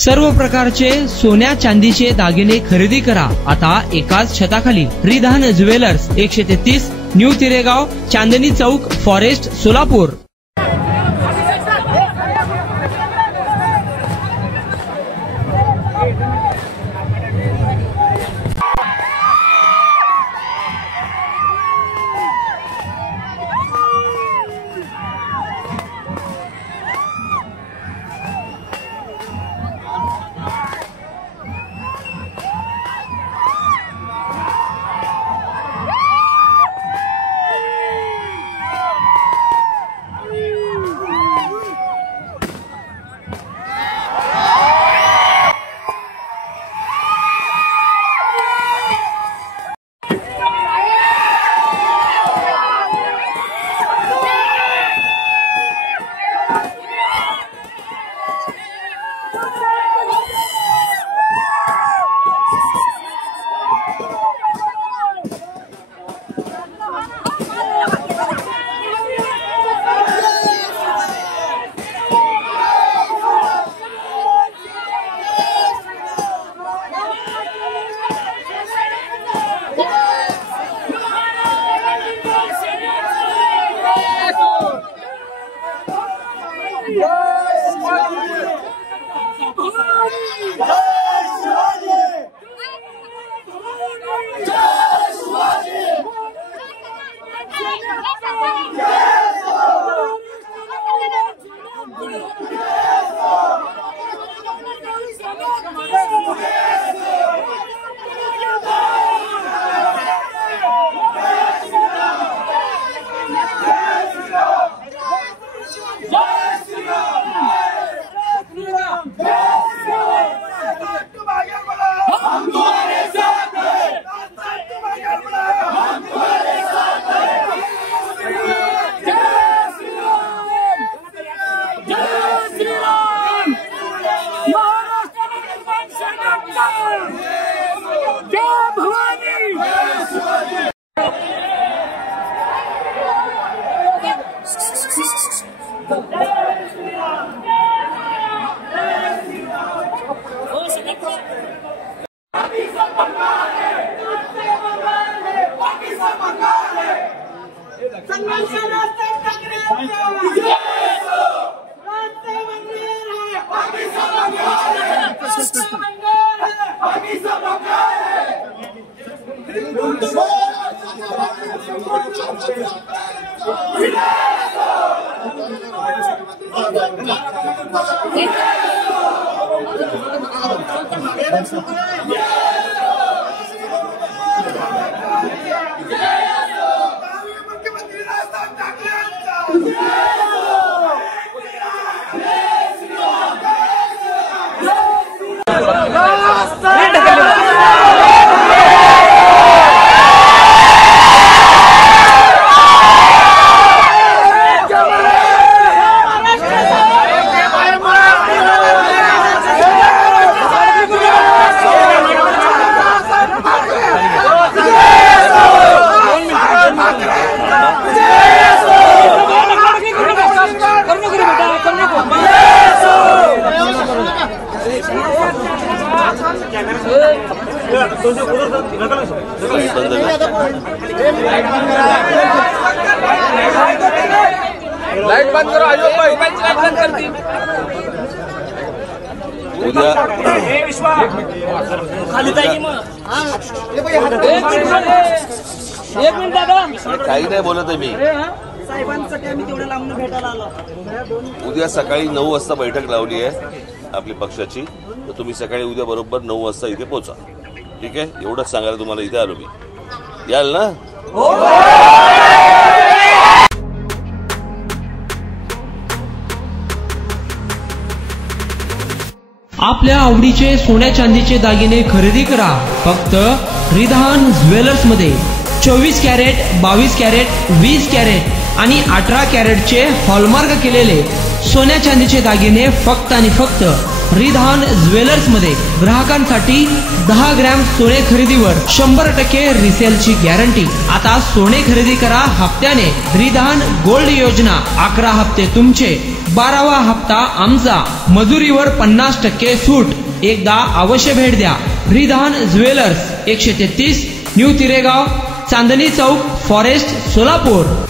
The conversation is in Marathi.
सर्व प्रकारचे सोन्या चांदीचे दागिने खरेदी करा आता एकाच छताखाली। Ridhan jewellers 133 new तिरेगाव, Chandni Chowk, forest, Solapur. Light बंद करो आयोग भाई, लाइट बंद कर दी। खाली जाएगी मग। एक मिनिट दादा, काही नाही बोलत आहे मी। साहेबांचं काय मी तेवढ्या लांबून भेटायला आलो। उद्या सकाळी 9 वाजता बैठक लावली आहे आपली पक्षाची, तर तुम्ही सकाळी उद्या बरोबर 9 वाजता इथे पोहोचा, ठीक आहे? एवढंच सांगायला तुम्हाला इथे आलो मी। याल ना? आपल्या आवडीचे सोन्या चांदीचे दागिने खरेदी करा फक्त रिधान ज्वेलर्स मध्ये। 24 कॅरेट, 22 कॅरेट, 20 कॅरेट आणि 18 कॅरेटचे हॉलमार्क केलेले सोन्या चांदीचे दागिने फक्त आणि फक्त रिधान ज्वेलर्स मध्ये। ग्राहकांसाठी 10 ग्रॅम सोने खरेदीवर 100% रिसेलची गॅरंटी। आता सोने खरेदी करा हप्त्याने। रिधान गोल्ड योजना, 11 हप्ते तुमचे, 12वा हप्ता आमचा, मजुरीवर 50% सूट। एकदा अवश्य भेट द्या। Ridhan jewellers, 133 new तिरेगाव, Chandni Chowk, forest, Solapur.